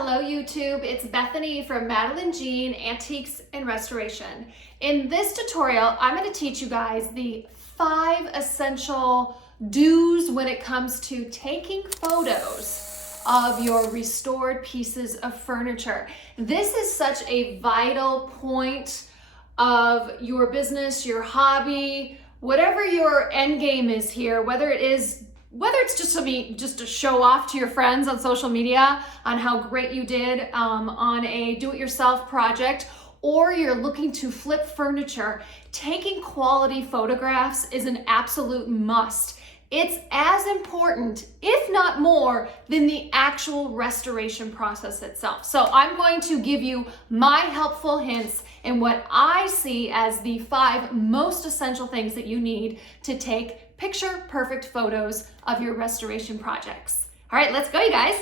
Hello YouTube, it's Bethany from Madeline Jean Antiques and Restoration. In this tutorial, I'm going to teach you guys the 5 essential do's when it comes to taking photos of your restored pieces of furniture. This is such a vital point of your business, your hobby, whatever your end game is here, whether it's just to show off to your friends on social media on how great you did on a do-it-yourself project, or you're looking to flip furniture, taking quality photographs is an absolute must. It's as important, if not more, than the actual restoration process itself. So I'm going to give you my helpful hints and what I see as the 5 most essential things that you need to take picture perfect photos of your restoration projects. All right, let's go, you guys.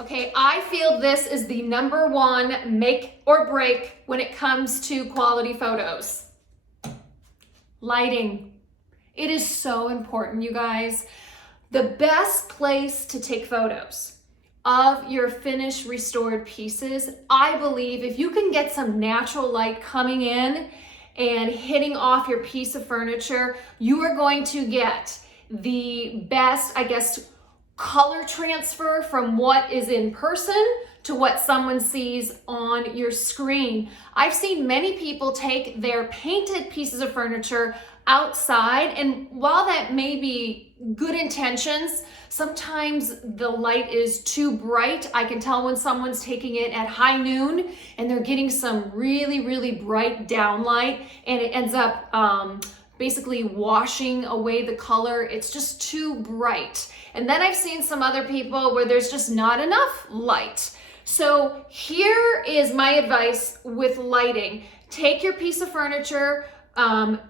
Okay, I feel this is the #1 make or break when it comes to quality photos. Lighting. It is so important, you guys. The best place to take photos of your finished restored pieces, I believe, if you can get some natural light coming in and hitting off your piece of furniture, you are going to get the best, color transfer from what is in person to what someone sees on your screen. I've seen many people take their painted pieces of furniture outside, and while that may be good intentions, sometimes the light is too bright. I can tell when someone's taking it at high noon and they're getting some really bright downlight, and it ends up basically washing away the color. It's just too bright. And then I've seen some other people where there's just not enough light. So here is my advice with lighting. Take your piece of furniture,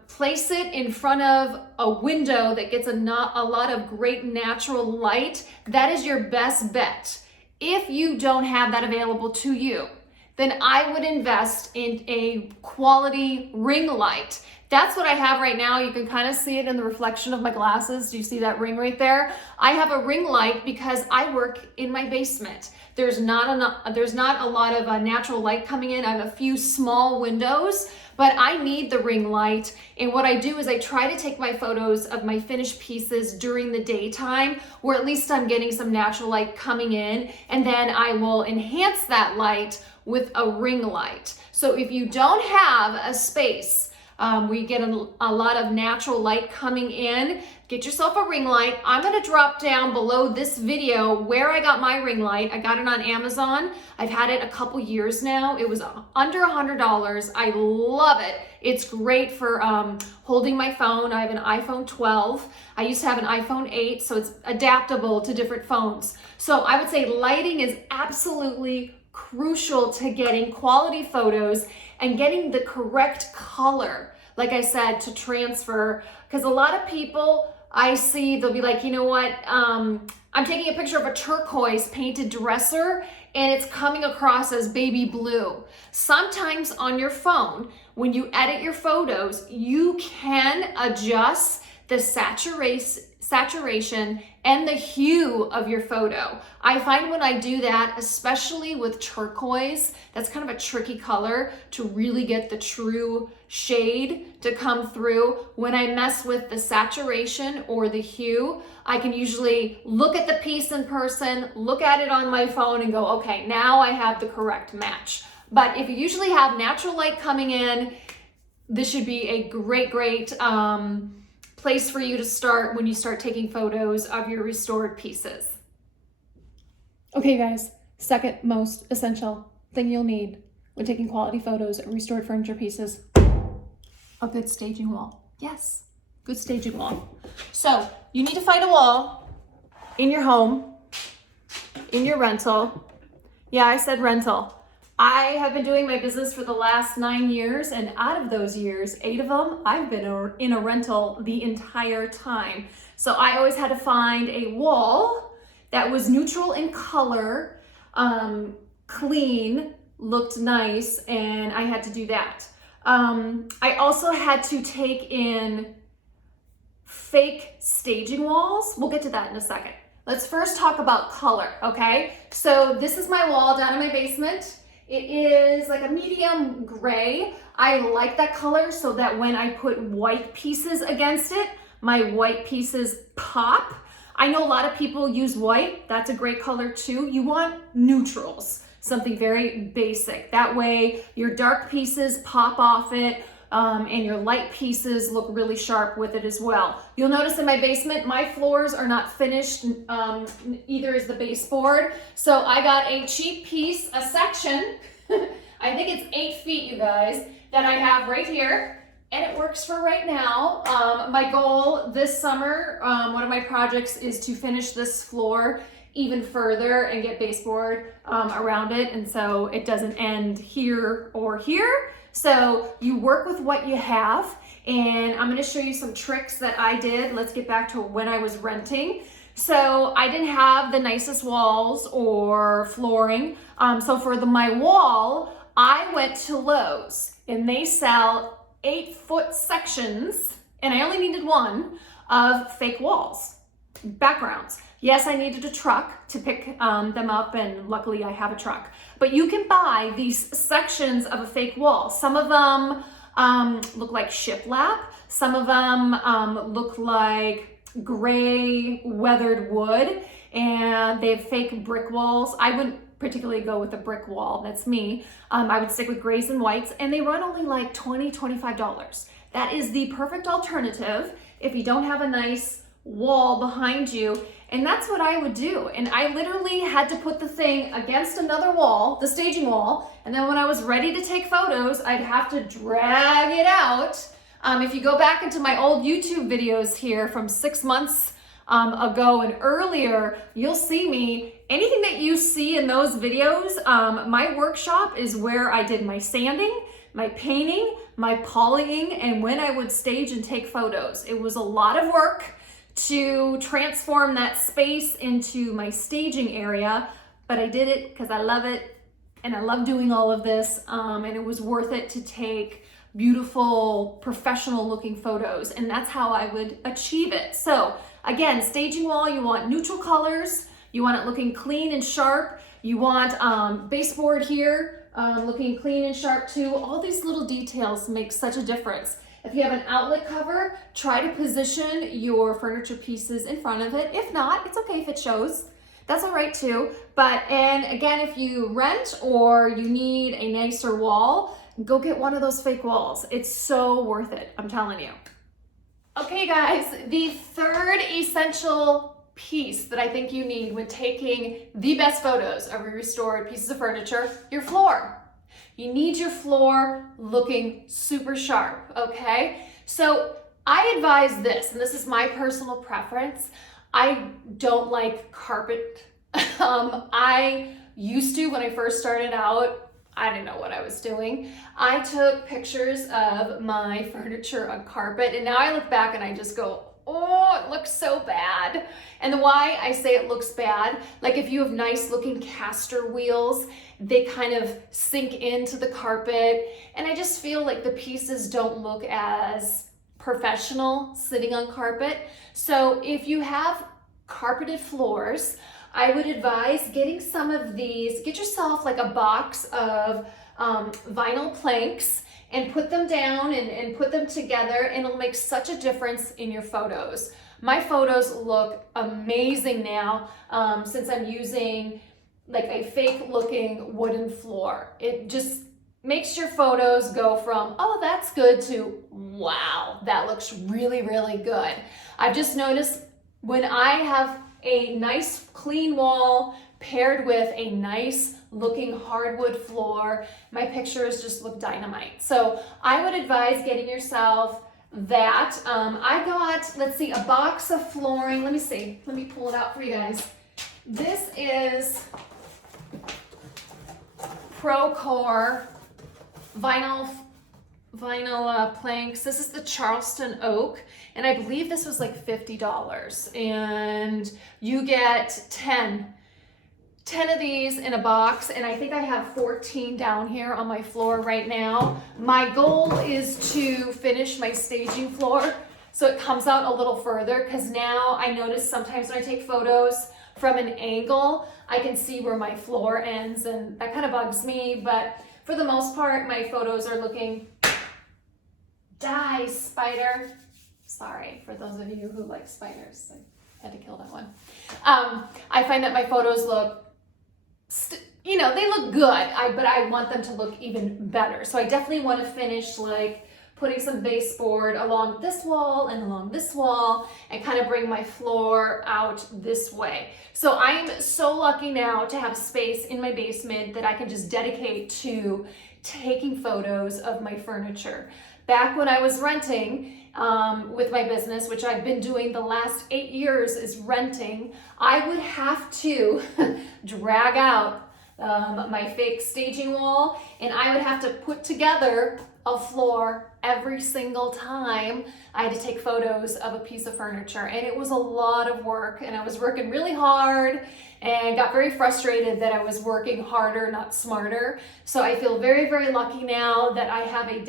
place it in front of a window that gets a lot of great natural light. That is your best bet. If you don't have that available to you, then I would invest in a quality ring light. That's what I have right now. You can kind of see it in the reflection of my glasses. Do you see that ring right there? I have a ring light because I work in my basement. There's not a lot of natural light coming in. I have a few small windows, but I need the ring light. And what I do is I try to take my photos of my finished pieces during the daytime, where at least I'm getting some natural light coming in, and then I will enhance that light with a ring light. So if you don't have a space we get a lot of natural light coming in, get yourself a ring light. I'm going to drop down below this video where I got my ring light. I got it on Amazon. I've had it a couple years now. It was under $100. I love it. It's great for holding my phone. I have an iPhone 12. I used to have an iPhone 8, so it's adaptable to different phones. So I would say lighting is absolutely crucial to getting quality photos and getting the correct color, like I said, to transfer. Because a lot of people I see, they'll be like, you know what, I'm taking a picture of a turquoise painted dresser and it's coming across as baby blue. Sometimes on your phone, when you edit your photos, you can adjust the saturation and the hue of your photo. I find when I do that, especially with turquoise, that's kind of a tricky color to really get the true shade to come through. When I mess with the saturation or the hue, I can usually look at the piece in person, look at it on my phone and go, okay, now I have the correct match. But if you usually have natural light coming in, this should be a great place for you to start when you start taking photos of your restored pieces. Okay, guys, second most essential thing you'll need when taking quality photos of restored furniture pieces: a good staging wall. Yes, good staging wall. So you need to find a wall in your home, in your rental. Yeah, I said rental. I have been doing my business for the last 9 years, and out of those years, 8 of them, I've been in a rental the entire time. So I always had to find a wall that was neutral in color, clean, looked nice, and I had to do that. I also had to take in fake staging walls. We'll get to that in a second. Let's first talk about color, okay? So this is my wall down in my basement. It is like a medium gray. I like that color so that when I put white pieces against it, my white pieces pop. I know a lot of people use white. That's a great color too. You want neutrals, something very basic. That way your dark pieces pop off it, and your light pieces look really sharp with it as well. You'll notice in my basement, my floors are not finished, either is the baseboard. So I got a cheap piece, a section, I think it's 8 feet, you guys, that I have right here. And it works for right now. My goal this summer, one of my projects is to finish this floor even further and get baseboard around it. And so it doesn't end here or here. So you work with what you have, and I'm gonna show you some tricks that I did. Let's get back to when I was renting. So I didn't have the nicest walls or flooring. So for my wall, I went to Lowe's, and they sell 8-foot sections, and I only needed one, of fake walls, backgrounds. Yes, I needed a truck to pick them up, and luckily I have a truck. But you can buy these sections of a fake wall. Some of them look like shiplap. Some of them look like gray weathered wood, and they have fake brick walls. I wouldn't particularly go with a brick wall, that's me. I would stick with grays and whites, and they run only like $20, $25. That is the perfect alternative if you don't have a nice wall behind you. And that's what I would do. And I literally had to put the thing against another wall, the staging wall, and then when I was ready to take photos, I'd have to drag it out. If you go back into my old YouTube videos here from 6 months ago and earlier, you'll see me. Anything that you see in those videos, my workshop is where I did my sanding, my painting, my polishing, and when I would stage and take photos. It was a lot of work to transform that space into my staging area, but I did it because I love it and I love doing all of this, and it was worth it to take beautiful, professional looking photos, and that's how I would achieve it. So again, staging wall, you want neutral colors, you want it looking clean and sharp, you want baseboard here looking clean and sharp too. All these little details make such a difference. If you have an outlet cover, try to position your furniture pieces in front of it. If not, it's okay if it shows. That's all right too. And again, if you rent or you need a nicer wall, go get one of those fake walls. It's so worth it, I'm telling you. Okay guys, the third essential piece that I think you need when taking the best photos of your restored pieces of furniture, your floor. You need your floor looking super sharp, okay? So I advise this, and this is my personal preference. I don't like carpet. I used to, when I first started out, I didn't know what I was doing. I took pictures of my furniture on carpet, and now I look back and I just go, oh, it looks so bad. And why I say it looks bad, like if you have nice looking caster wheels, they kind of sink into the carpet, and I just feel like the pieces don't look as professional sitting on carpet. So if you have carpeted floors, I would advise getting some of these. Get yourself like a box of vinyl planks and put them down and put them together, and it'll make such a difference in your photos. My photos look amazing now since I'm using like a fake looking wooden floor. It just makes your photos go from, oh, that's good, to, wow, that looks really, really good. I've just noticed when I have a nice clean wall paired with a nice looking hardwood floor, my pictures just look dynamite. So I would advise getting yourself that. I got, let's see, a box of flooring. Let me see, let me pull it out for you guys. This is Procore vinyl planks. This is the Charleston oak, and I believe this was like $50, and you get 10 of these in a box, and I think I have 14 down here on my floor right now. My goal is to finish my staging floor so it comes out a little further, because now I notice sometimes when I take photos, from an angle, I can see where my floor ends, and that kind of bugs me. But for the most part, my photos are looking, die spider. Sorry for those of you who like spiders. I had to kill that one. I find that my photos look, they look good, but I want them to look even better. So I definitely want to finish like putting some baseboard along this wall and along this wall and kind of bring my floor out this way. So I'm so lucky now to have space in my basement that I can just dedicate to taking photos of my furniture. Back when I was renting with my business, which I've been doing the last 8 years is renting, I would have to drag out my fake staging wall, and I would have to put together a floor every single time I had to take photos of a piece of furniture. And it was a lot of work, and I was working really hard and got very frustrated that I was working harder, not smarter. So I feel very, very lucky now that I have a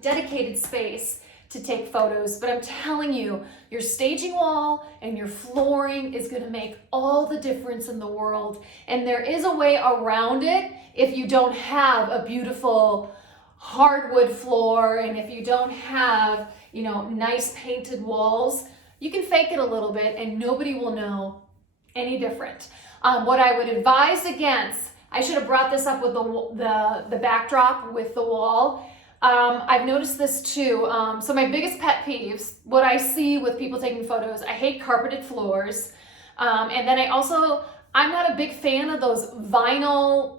dedicated space to take photos. But I'm telling you, your staging wall and your flooring is gonna make all the difference in the world. And there is a way around it if you don't have a beautiful hardwood floor, and if you don't have, nice painted walls, you can fake it a little bit and nobody will know any different. What I would advise against, I should have brought this up with the backdrop with the wall. I've noticed this too. So my biggest pet peeves, what I see with people taking photos, I hate carpeted floors. And then I'm not a big fan of those vinyl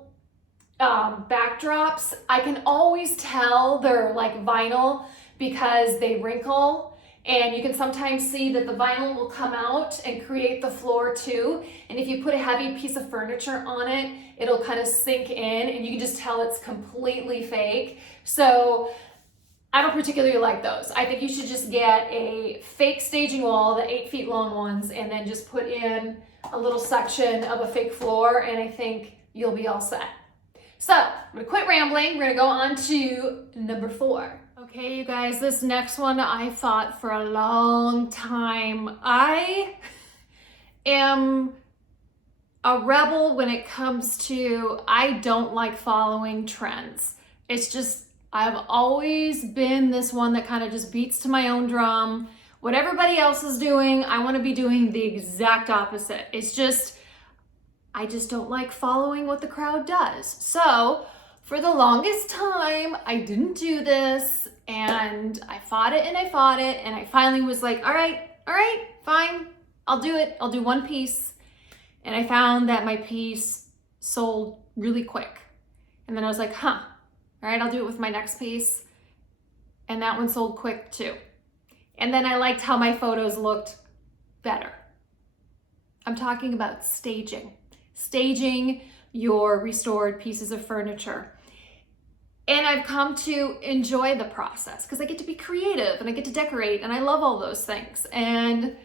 backdrops. I can always tell they're like vinyl because they wrinkle, and you can sometimes see that the vinyl will come out and create the floor too. And if you put a heavy piece of furniture on it, it'll kind of sink in and you can just tell it's completely fake. So I don't particularly like those. I think you should just get a fake staging wall, the 8 feet long ones, and then just put in a little section of a fake floor, and I think you'll be all set. So I'm gonna quit rambling. We're gonna go on to number 4. Okay, you guys, this next one I thought for a long time. I am a rebel when it comes to, I don't like following trends. It's just, I've always been this one that kind of just beats to my own drum. What everybody else is doing, I want to be doing the exact opposite. It's just, I just don't like following what the crowd does. So for the longest time, I didn't do this, and I fought it and I fought it, and I finally was like, all right, fine, I'll do it. I'll do one piece. And I found that my piece sold really quick. And then I was like, all right, I'll do it with my next piece. And that one sold quick too. And then I liked how my photos looked better. I'm talking about staging your restored pieces of furniture. And I've come to enjoy the process because I get to be creative and I get to decorate, and I love all those things. And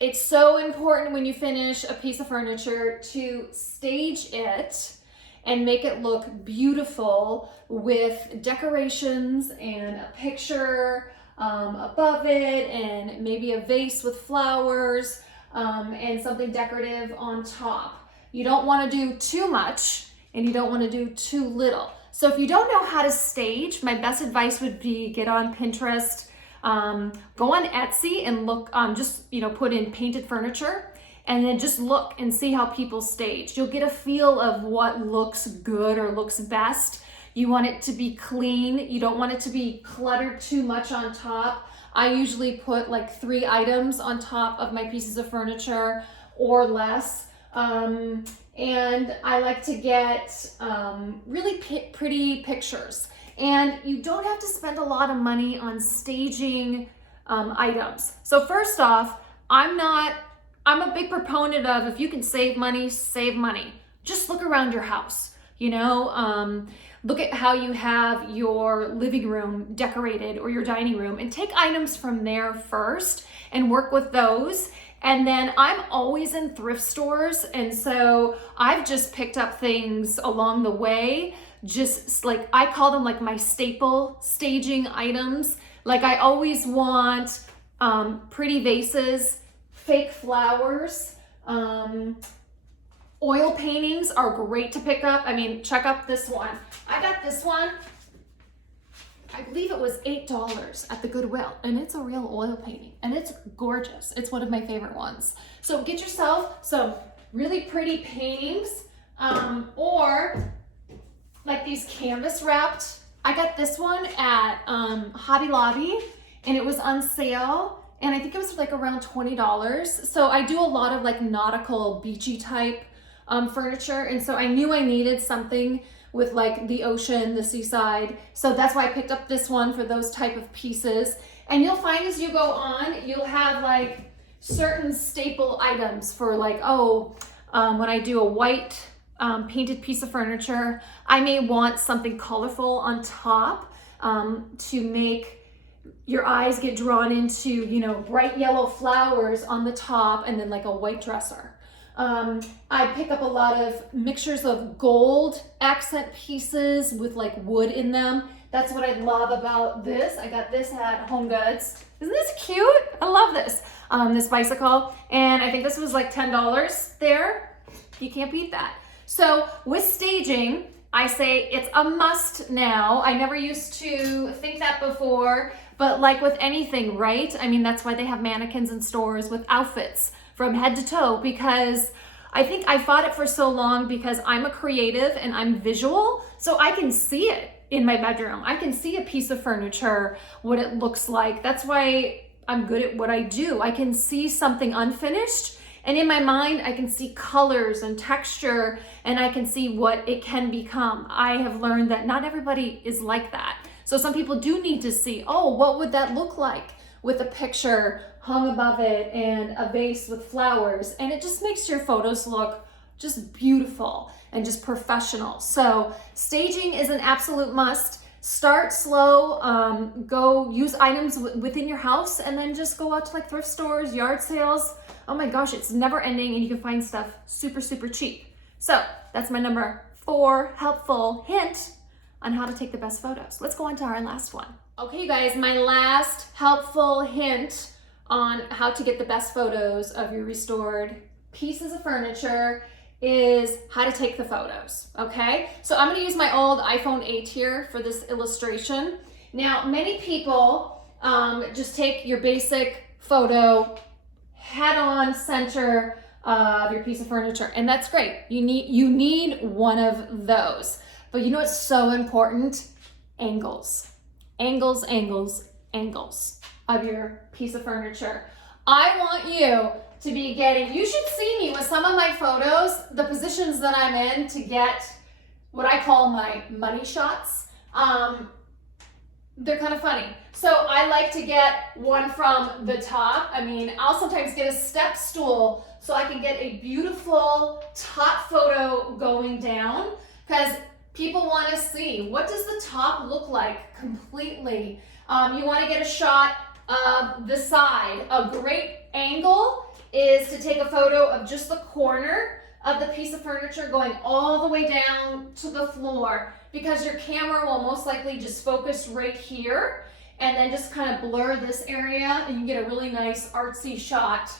it's so important when you finish a piece of furniture to stage it and make it look beautiful with decorations and a picture above it, and maybe a vase with flowers and something decorative on top. You don't want to do too much and you don't want to do too little. So if you don't know how to stage, my best advice would be get on Pinterest, go on Etsy and look, put in painted furniture, and then just look and see how people stage. You'll get a feel of what looks good or looks best. You want it to be clean. You don't want it to be cluttered too much on top. I usually put like 3 items on top of my pieces of furniture or less. And I like to get really pretty pictures. And you don't have to spend a lot of money on staging items. So first off, I'm a big proponent of, if you can save money, save money. Just look around your house, look at how you have your living room decorated or your dining room, and take items from there first and work with those. And then I'm always in thrift stores, and so I've just picked up things along the way, just like, I call them like my staple staging items. Like I always want pretty vases, fake flowers, Oil paintings are great to pick up. I mean, check out this one. I got this one, I believe it was $8 at the Goodwill, and it's a real oil painting, and it's gorgeous. It's one of my favorite ones. So get yourself some really pretty paintings, or like these canvas wrapped. I got this one at Hobby Lobby, and it was on sale, and I think it was like around $20. So I do a lot of like nautical beachy type furniture, and so I knew I needed something with like the ocean, the seaside. So that's why I picked up this one for those type of pieces. And you'll find as you go on, you'll have like certain staple items for like, when I do a white painted piece of furniture, I may want something colorful on top to make your eyes get drawn into, you know, bright yellow flowers on the top, and then like a white dresser. I pick up a lot of mixtures of gold accent pieces with like wood in them. That's what I love about this. I got this at Home Goods. Isn't this cute? I love this. This bicycle. And I think this was like $10 there. You can't beat that. So with staging, I say it's a must now. I never used to think that before, but like with anything, right? I mean, that's why they have mannequins in stores with outfits from head to toe, because I think I fought it for so long because I'm a creative and I'm visual, so I can see it in my bedroom. I can see a piece of furniture, what it looks like. That's why I'm good at what I do. I can see something unfinished, and in my mind, I can see colors and texture, and I can see what it can become. I have learned that not everybody is like that. So some people do need to see, what would that look like with a picture hung above it and a vase with flowers, and it just makes your photos look just beautiful and just professional. So staging is an absolute must. Start slow, go use items within your house, and then just go out to like thrift stores, yard sales. Oh my gosh, it's never ending, and you can find stuff super, super cheap. So that's my number 4 helpful hint on how to take the best photos. Let's go on to our last one. Okay, you guys, my last helpful hint on how to get the best photos of your restored pieces of furniture is how to take the photos, okay? So I'm gonna use my old iPhone 8 here for this illustration. Now, many people just take your basic photo head-on center of your piece of furniture, and that's great. You need one of those. But you know what's so important? Angles. Angles, angles, angles of your piece of furniture. I want you to be getting, you should see me with some of my photos, the positions that I'm in to get what I call my money shots. They're kind of funny. So I like to get one from the top. I mean, I'll sometimes get a step stool so I can get a beautiful top photo going down, because people want to see, what does the top look like completely? You want to get a shot of the side. A great angle is to take a photo of just the corner of the piece of furniture going all the way down to the floor, because your camera will most likely just focus right here and then just kind of blur this area, and you get a really nice artsy shot.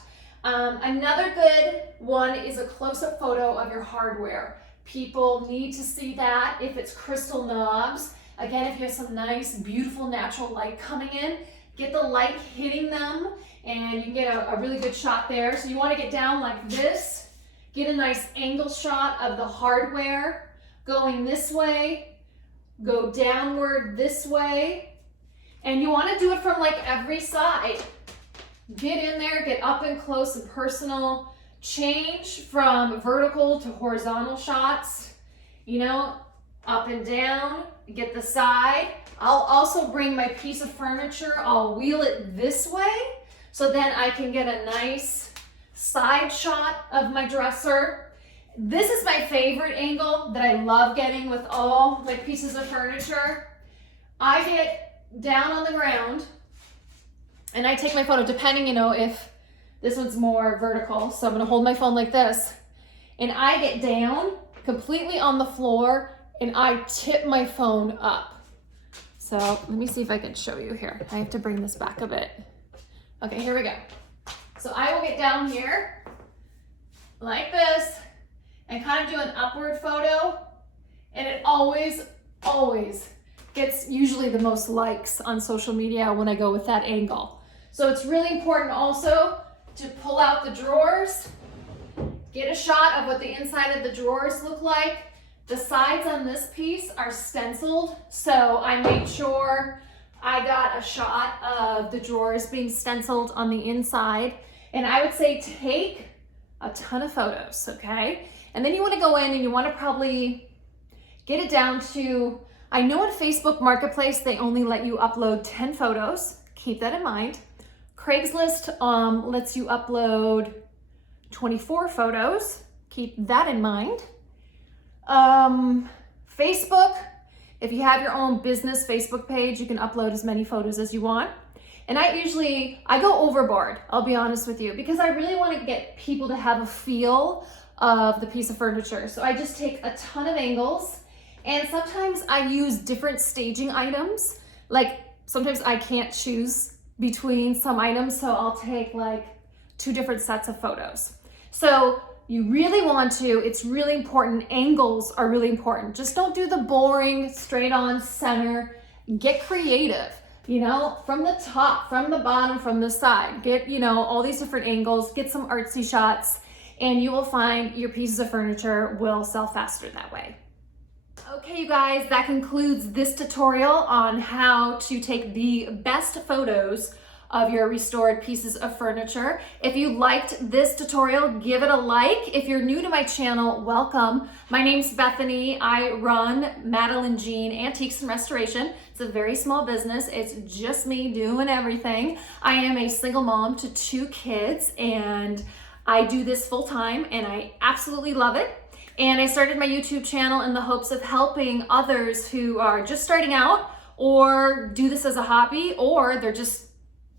Another good one is a close-up photo of your hardware. People need to see that. If it's crystal knobs, again, if you have some nice, beautiful natural light coming in, get the light hitting them, and you can get a really good shot there. So you want to get down like this, get a nice angle shot of the hardware going this way, go downward this way, and you want to do it from like every side. Get in there, get up and close and personal. Change from vertical to horizontal shots, you know, up and down, get the side. I'll also bring my piece of furniture, I'll wheel it this way, so then I can get a nice side shot of my dresser. This is my favorite angle that I love getting with all my pieces of furniture. I get down on the ground and I take my photo, depending, you know, if this one's more vertical, so I'm gonna hold my phone like this, and I get down completely on the floor and I tip my phone up. So let me see if I can show you here. I have to bring this back a bit. Okay, here we go. So I will get down here like this, and kind of do an upward photo, and it always gets usually the most likes on social media when I go with that angle. So it's really important also to pull out the drawers, get a shot of what the inside of the drawers look like. The sides on this piece are stenciled, so I made sure I got a shot of the drawers being stenciled on the inside. And I would say take a ton of photos, okay? And then you want to go in and you want to probably get it down to, I know in Facebook Marketplace, they only let you upload 10 photos. Keep that in mind. Craigslist lets you upload 24 photos. Keep that in mind. Facebook, if you have your own business Facebook page, you can upload as many photos as you want. And I go overboard, I'll be honest with you, because I really want to get people to have a feel of the piece of furniture. So I just take a ton of angles, and sometimes I use different staging items. Like sometimes I can't choose between some items, so I'll take like 2 different sets of photos. So you really want to, it's really important, angles are really important. Just don't do the boring, straight on center. Get creative, you know, from the top, from the bottom, from the side. Get, you know, all these different angles, get some artsy shots, and you will find your pieces of furniture will sell faster that way. Okay, you guys, that concludes this tutorial on how to take the best photos of your restored pieces of furniture. If you liked this tutorial, give it a like. If you're new to my channel, welcome. My name's Bethany. I run Madeline Jean Antiques Restoration. It's a very small business. It's just me doing everything. I am a single mom to 2 kids, and I do this full time, and I absolutely love it. And I started my YouTube channel in the hopes of helping others who are just starting out or do this as a hobby, or they're just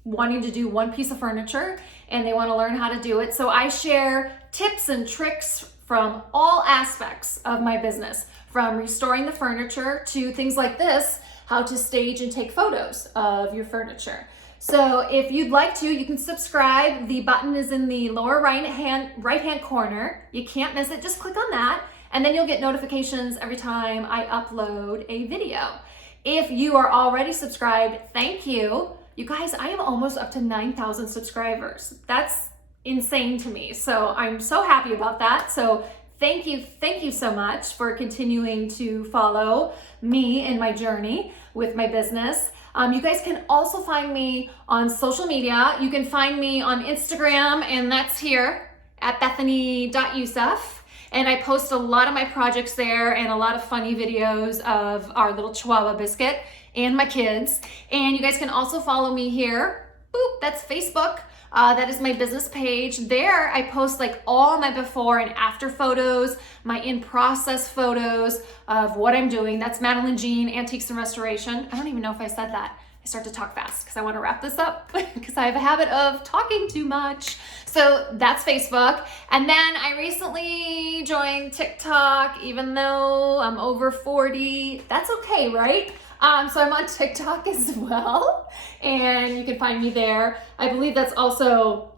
wanting to do one piece of furniture and they want to learn how to do it. So I share tips and tricks from all aspects of my business, from restoring the furniture to things like this, how to stage and take photos of your furniture. So if you'd like to, you can subscribe. The button is in the lower right hand corner. You can't miss it. Just click on that, and then you'll get notifications every time I upload a video. If you are already subscribed, thank you. You guys, I am almost up to 9,000 subscribers. That's insane to me. So I'm so happy about that. So thank you so much for continuing to follow me in my journey with my business. You guys can also find me on social media. You can find me on Instagram, and that's here at Bethany.Yusuf. And I post a lot of my projects there and a lot of funny videos of our little Chihuahua Biscuit and my kids. And you guys can also follow me here. Boop, that's Facebook. That is my business page. There I post like all my before and after photos, my in-process photos of what I'm doing. That's Madeline Jean Antiques and Restoration. I don't even know if I said that. I start to talk fast because I want to wrap this up because I have a habit of talking too much. So that's Facebook. And then I recently joined TikTok, even though I'm over 40. That's okay, right? So I'm on TikTok as well, and you can find me there. I believe that's also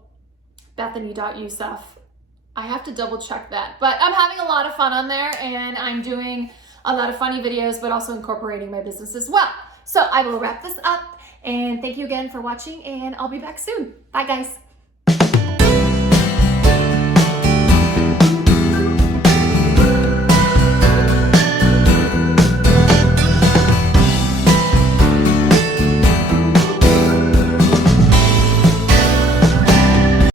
Bethany.Yusuf. I have to double check that, but I'm having a lot of fun on there, and I'm doing a lot of funny videos, but also incorporating my business as well. So I will wrap this up, and thank you again for watching, and I'll be back soon. Bye, guys.